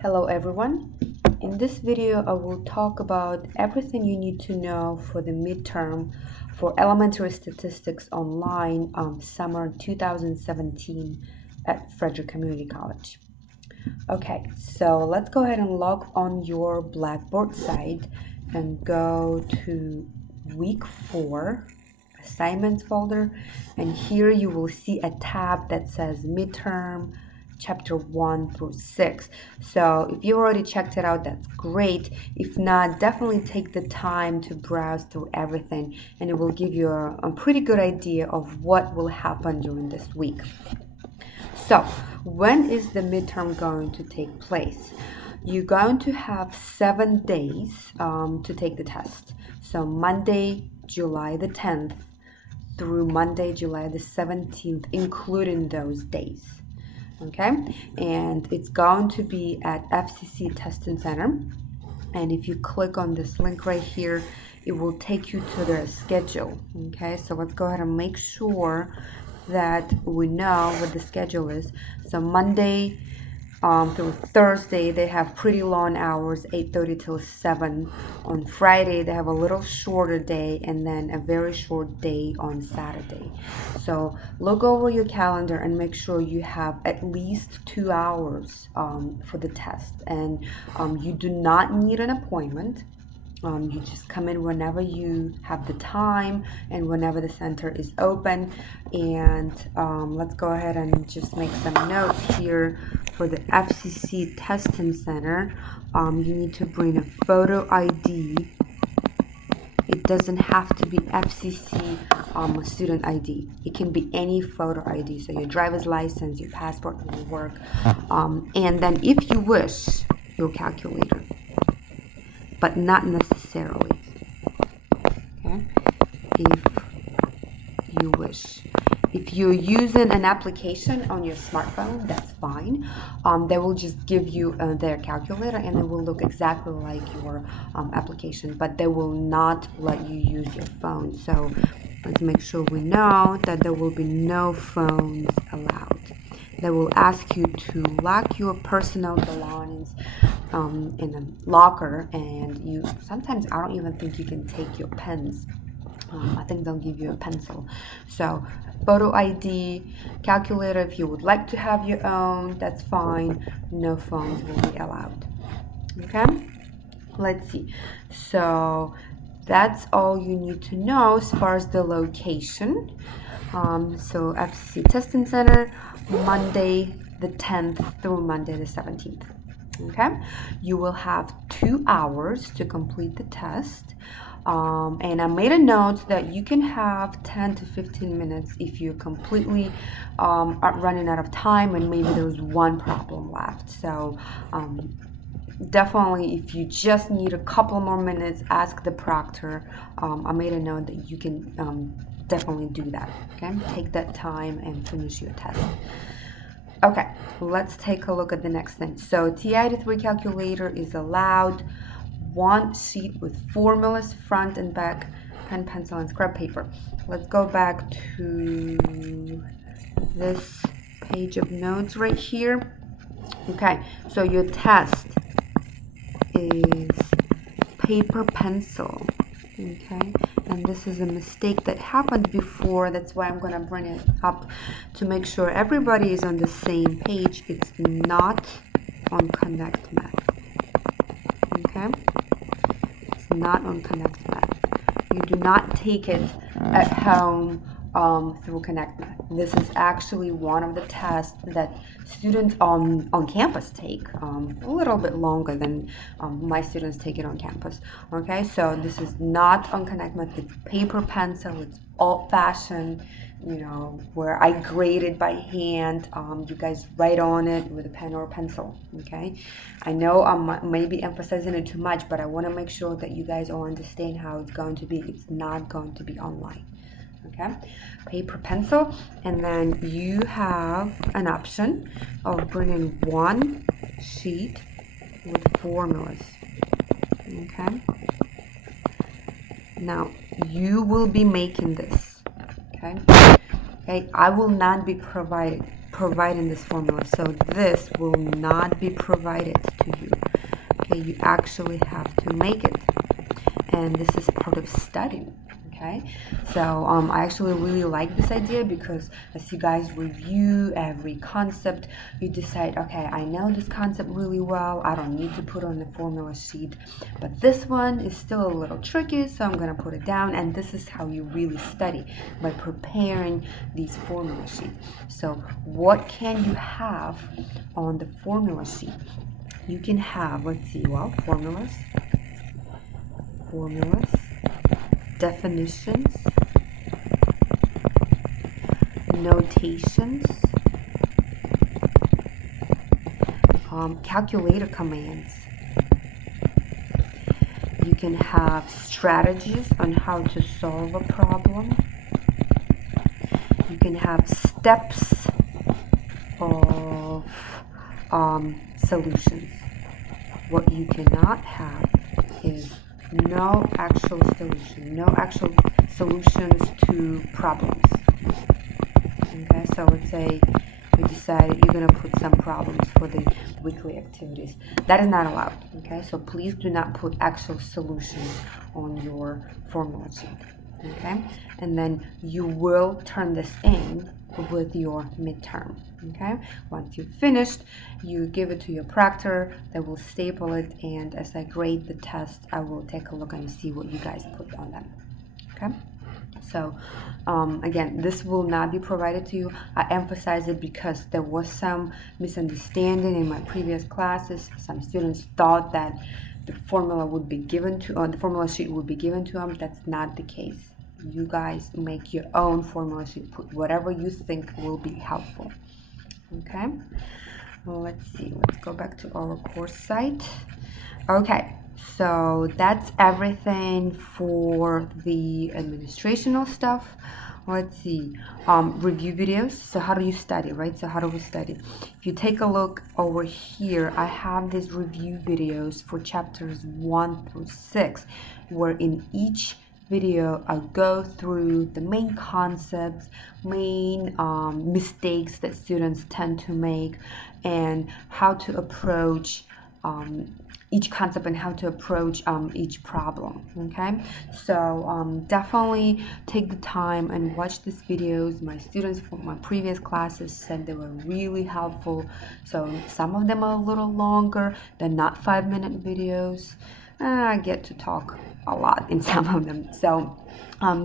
Hello everyone. In this video, I will talk about everything you need to know for the midterm for elementary statistics online summer 2017 at Frederick Community College. Okay, so let's go ahead and log on your Blackboard site and go to week 4 assignments folder, and here you will see a tab that says midterm chapter 1 through 6. So if you already checked it out, that's great. If not, definitely take the time to browse through everything, and it will give you a pretty good idea of what will happen during this week. So when is the midterm going to take place? You're going to have 7 days to take the test. So Monday, July the 10th through Monday, July the 17th, including those days. Okay, and it's going to be at FCC Testing Center. And if you click on this link right here, it will take you to their schedule. Okay, so let's go ahead and make sure that we know what the schedule is. So Monday through Thursday, they have pretty long hours, 8:30 till 7. On Friday, they have a little shorter day, and then a very short day on Saturday. So look over your calendar and make sure you have at least 2 hours for the test. And you do not need an appointment. You just come in whenever you have the time and whenever the center is open. And let's go ahead and just make some notes here. For the FCC Testing Center, you need to bring a photo ID. It doesn't have to be FCC student ID. It can be any photo ID. So your driver's license, your passport will work. And then if you wish, your calculator. But not necessarily. Okay? If you wish. If you're using an application on your smartphone, that's fine. They will just give you their calculator, and it will look exactly like your application, but they will not let you use your phone. So let's make sure we know that there will be no phones allowed. They will ask you to lock your personal belongings in a locker, and you sometimes, I don't even think you can take your pens. I think they'll give you a pencil. So photo ID, calculator, if you would like to have your own, that's fine. No phones will be allowed. Okay, let's see. So that's all you need to know as far as the location. So FCC Testing Center, Monday the 10th through Monday the 17th. Okay, you will have 2 hours to complete the test. And I made a note that you can have 10 to 15 minutes if you're completely running out of time and maybe there's one problem left. So definitely, if you just need a couple more minutes, ask the proctor. I made a note that you can definitely do that. Okay, take that time and finish your test. Okay, let's take a look at the next thing. So TI-3 calculator is allowed. One sheet with formulas, front and back, pen, pencil, and scrap paper. Let's go back to this page of notes right here. Okay, so your test is paper, pencil. Okay, and this is a mistake that happened before. That's why I'm gonna bring it up to make sure everybody is on the same page. It's not on ConnectMath. Okay, it's not on ConnectMath. You do not take it at home through ConnectMath. This is actually one of the tests that students on campus take, a little bit longer than my students take it on campus. Okay, so this is not on ConnectMath. It's paper, pencil. It's old-fashioned, where I grade it by hand. You guys write on it with a pen or a pencil. Okay, I know I'm maybe emphasizing it too much, but I want to make sure that you guys all understand how it's going to be. It's not going to be online. Okay, paper, pencil, and then you have an option of bringing one sheet with formulas. Okay, now you will be making this. Okay, I will not be providing this formula. So this will not be provided to you. Okay, you actually have to make it. And this is part of studying. Okay, so I actually really like this idea because as you guys review every concept, you decide, okay, I know this concept really well, I don't need to put on the formula sheet, but this one is still a little tricky, so I'm gonna put it down. And this is how you really study, by preparing these formula sheets. So what can you have on the formula sheet? You can have, let's see, well, formulas, definitions, notations, calculator commands. You can have strategies on how to solve a problem. You can have steps of solutions. What you cannot have is no actual solutions to problems. Okay, so let's say you decided you're going to put some problems for the weekly activities. That is not allowed. Okay, so please do not put actual solutions on your formula sheet. Okay, and then you will turn this in with your midterm. Okay, once you've finished, you give it to your proctor that will staple it, and as I grade the test, I will take a look and see what you guys put on them. Okay, so again, this will not be provided to you. I emphasize it because there was some misunderstanding in my previous classes. Some students thought that the formula would be given to, the formula sheet would be given to them. That's not the case. You guys make your own formula sheet, put whatever you think will be helpful. Okay, well, let's see, let's go back to our course site. Okay, so that's everything for the administrational stuff. Let's see, review videos. So how do you study, right? So how do we study? If you take a look over here, I have these review videos for chapters 1 through 6, where in each video I'll go through the main concepts, main mistakes that students tend to make, and how to approach each concept and how to approach each problem. Okay, so definitely take the time and watch these videos. My students from my previous classes said they were really helpful. So some of them are a little longer, they're not 5-minute videos. I get to talk a lot in some of them, so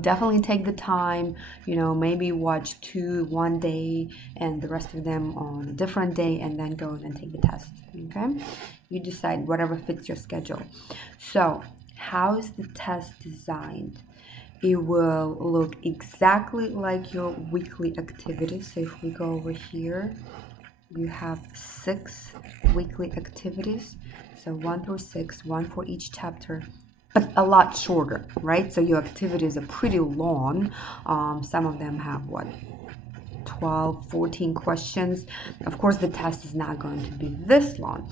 definitely take the time, maybe watch 2 one day and the rest of them on a different day, and then go and take the test. Okay, you decide whatever fits your schedule. So how is the test designed? It will look exactly like your weekly activities. So if we go over here, you have 6 weekly activities, so 1 through 6, one for each chapter, but a lot shorter, right? So your activities are pretty long. Some of them have 12, 14 questions. Of course, the test is not going to be this long.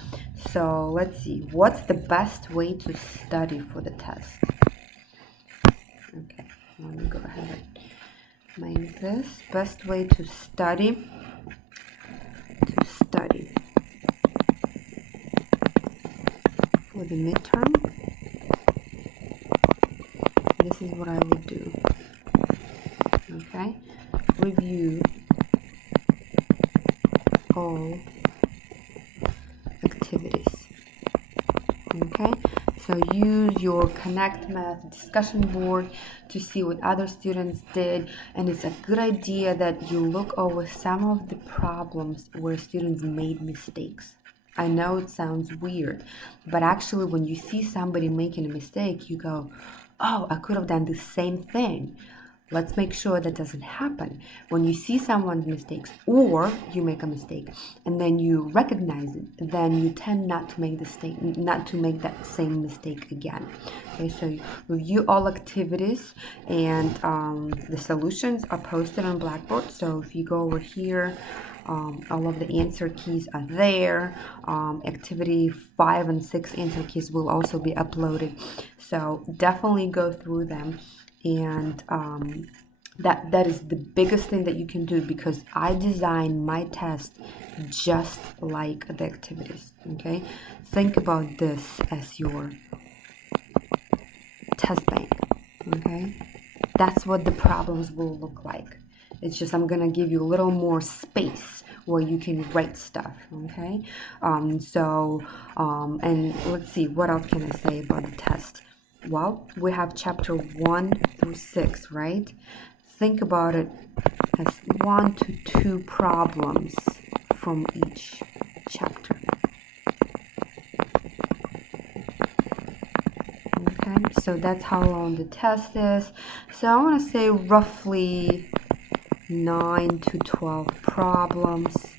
So let's see, what's the best way to study for the test? Okay, let me go ahead and make this best way to study. For the midterm, this is what I would do. Okay, review all activities. Okay, so use your Connect Math discussion board to see what other students did, and it's a good idea that you look over some of the problems where students made mistakes. I know it sounds weird, but actually when you see somebody making a mistake, you go, oh, I could have done the same thing. Let's make sure that doesn't happen. When you see someone's mistakes, or you make a mistake and then you recognize it, then you tend not to make that same mistake again. Okay, so you review all activities, and the solutions are posted on Blackboard. So if you go over here, all of the answer keys are there. Activity 5 and 6 answer keys will also be uploaded. So definitely go through them and That is the biggest thing that you can do, because I design my test just like the activities. Okay, think about this as your test bank. Okay, that's what the problems will look like. It's just I'm gonna give you a little more space where you can write stuff. Okay, and let's see, what else can I say about the test. Well, we have chapter 1 through 6, right? Think about it as 1 to 2 problems from each chapter. Okay, so that's how long the test is. So I want to say roughly 9 to 12 problems.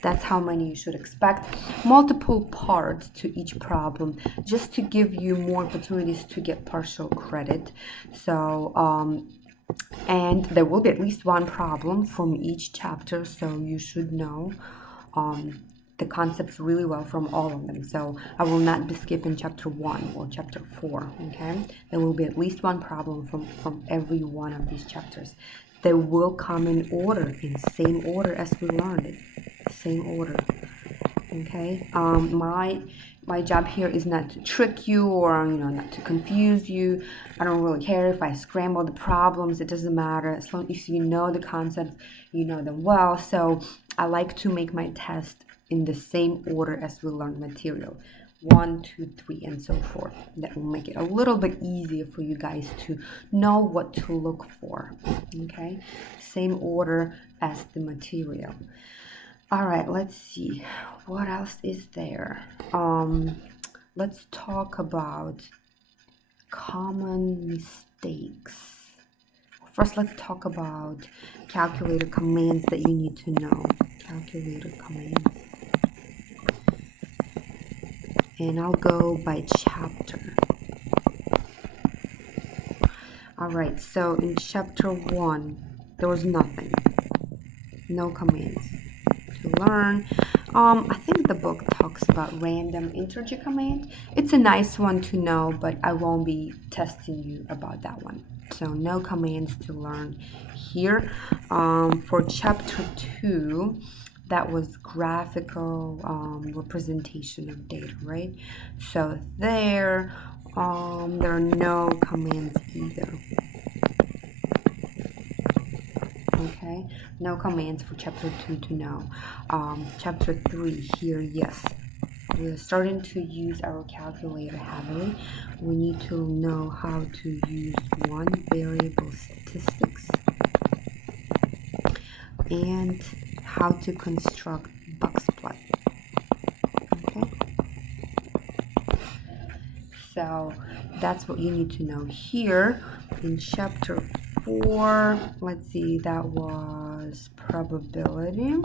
That's how many you should expect. Multiple parts to each problem, just to give you more opportunities to get partial credit. So, and there will be at least one problem from each chapter, so you should know the concepts really well from all of them. So I will not be skipping chapter 1 or chapter 4, okay? There will be at least one problem from every one of these chapters. They will come in order, in same order as we learned it. Same order. Okay, my job here is not to trick you, or not to confuse you. I don't really care if I scramble the problems. It doesn't matter, as long as you know the concepts, you know them well. So I like to make my test in the same order as we learn material, 1, 2, 3, and so forth. That will make it a little bit easier for you guys to know what to look for. Okay, same order as the material. All right, let's see, what else is there. Let's talk about common mistakes. First, let's talk about calculator commands that you need to know. Calculator commands. And I'll go by chapter. All right, so in chapter 1, there was nothing. No commands to learn. I think the book talks about random integer command. It's a nice one to know, but I won't be testing you about that one. So no commands to learn here. For chapter 2, that was graphical representation of data, right? So there are no commands either. Okay, no commands for chapter 2 to know. Chapter 3 here, yes, we're starting to use our calculator heavily. We need to know how to use one variable statistics and how to construct box plot. Okay, so that's what you need to know here. In chapter 4, let's see, that was probability.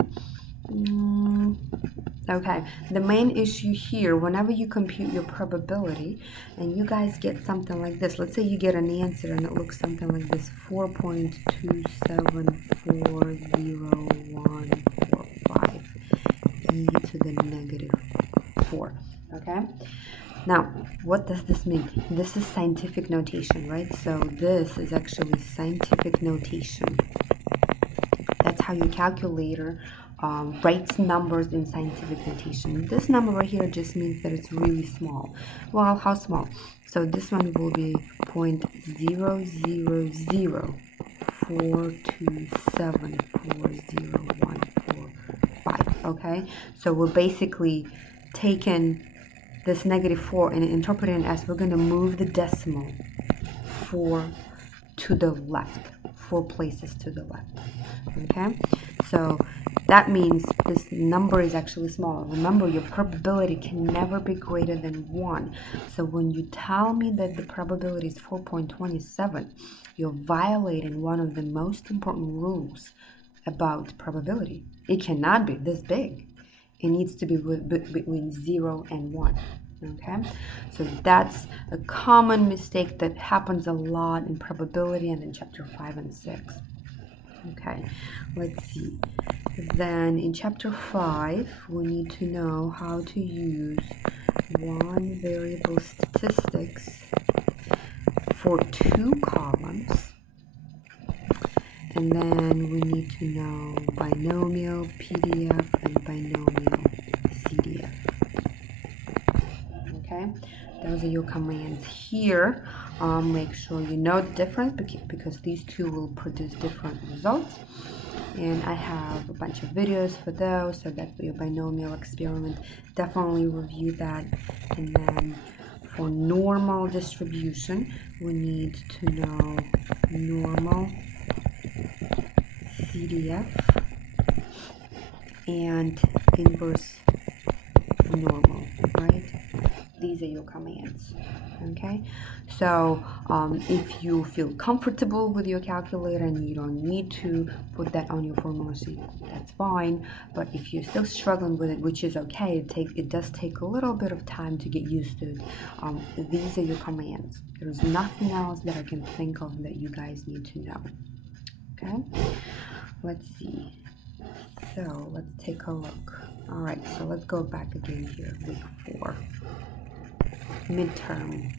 Okay, the main issue here, whenever you compute your probability and you guys get something like this, let's say you get an answer and it looks something like this, 4.2740145 e to the negative 4. Okay, now what does this mean? This is scientific notation, right? So this is actually scientific notation. That's how your calculator writes numbers in scientific notation. This number right here just means that it's really small. Well, how small? So this one will be 0.00427401445. Okay, so we're basically taking this negative 4 and interpreting it as we're going to move the decimal 4 to the left, 4 places to the left. Okay, so that means this number is actually smaller. Remember, your probability can never be greater than 1. So when you tell me that the probability is 4.27, you're violating one of the most important rules about probability. It cannot be this big. It needs to be between 0 and 1. Okay, so that's a common mistake that happens a lot in probability and in chapter 5 and 6. Okay, let's see. Then in chapter 5, we need to know how to use one variable statistics for 2 columns And then we need to know binomial PDF and binomial CDF. Okay, those are your commands here. Make sure you know the difference because these two will produce different results. And I have a bunch of videos for those, so that's your binomial experiment. Definitely review that. And then for normal distribution, we need to know normal CDF and inverse normal, right? These are your commands. Okay, so if you feel comfortable with your calculator and you don't need to put that on your formula sheet, that's fine. But if you're still struggling with it, which is okay, it does take a little bit of time to get used to it. These are your commands. There's nothing else that I can think of that you guys need to know. Okay, let's see. So let's take a look. All right, so let's go back again here, week 4. Midterm.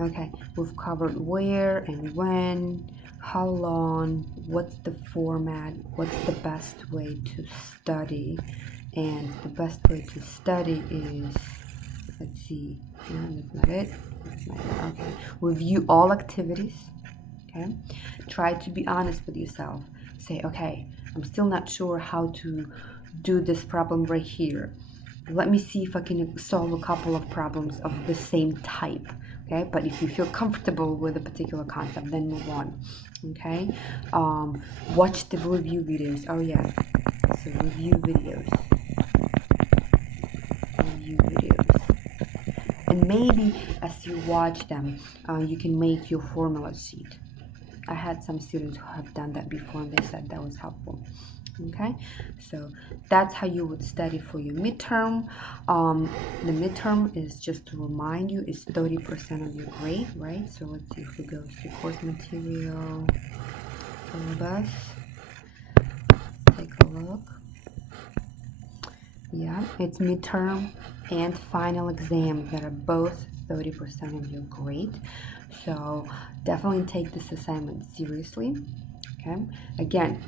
Okay, we've covered where and when, how long, what's the format, what's the best way to study. And the best way to study is, let's see, that's not it. Okay, review all activities. Okay, try to be honest with yourself. Say, okay, I'm still not sure how to do this problem right here. Let me see if I can solve a couple of problems of the same type. Okay, but if you feel comfortable with a particular concept, then move on. Okay, watch the review videos. Oh yeah, so review videos. And maybe as you watch them, you can make your formula sheet. I had some students who have done that before and they said that was helpful. Okay, so that's how you would study for your midterm. The midterm is, just to remind you, is 30% of your grade, right? So let's see if we go to course material, syllabus. Let's take a look. Yeah, it's midterm and final exam that are both 30% of your grade. So definitely take this assignment seriously. Okay, again,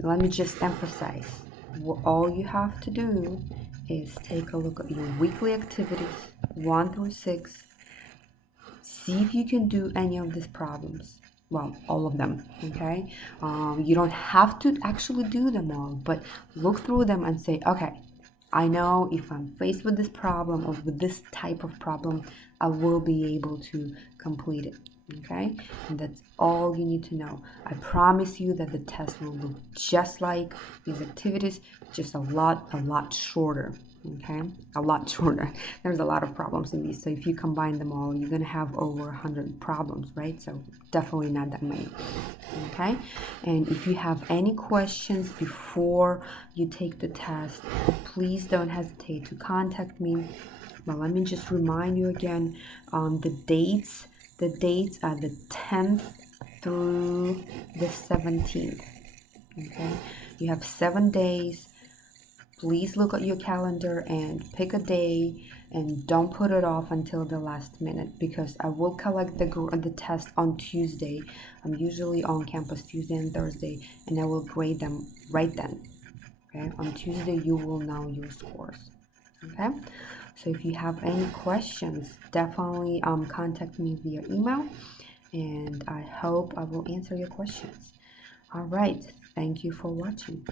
let me just emphasize, all you have to do is take a look at your weekly activities 1 through 6. See if you can do any of these problems. Well, all of them. Okay, you don't have to actually do them all, but look through them and say, okay, I know if I'm faced with this problem or with this type of problem, I will be able to complete it. Okay, and that's all you need to know. I promise you that the test will look just like these activities, just a lot shorter. Okay, a lot shorter. There's a lot of problems in these, so if you combine them all, you're gonna have over 100 problems, right? So definitely not that many. Okay, and if you have any questions before you take the test, please don't hesitate to contact me. Well, let me just remind you again, the dates. The dates are the 10th through the 17th. Okay, you have 7 days. Please look at your calendar and pick a day, and don't put it off until the last minute, because I will collect the test on Tuesday. I'm usually on campus Tuesday and Thursday, and I will grade them right then. Okay, on Tuesday you will know your scores. Okay, so if you have any questions, definitely contact me via email, and I hope I will answer your questions. All right, thank you for watching.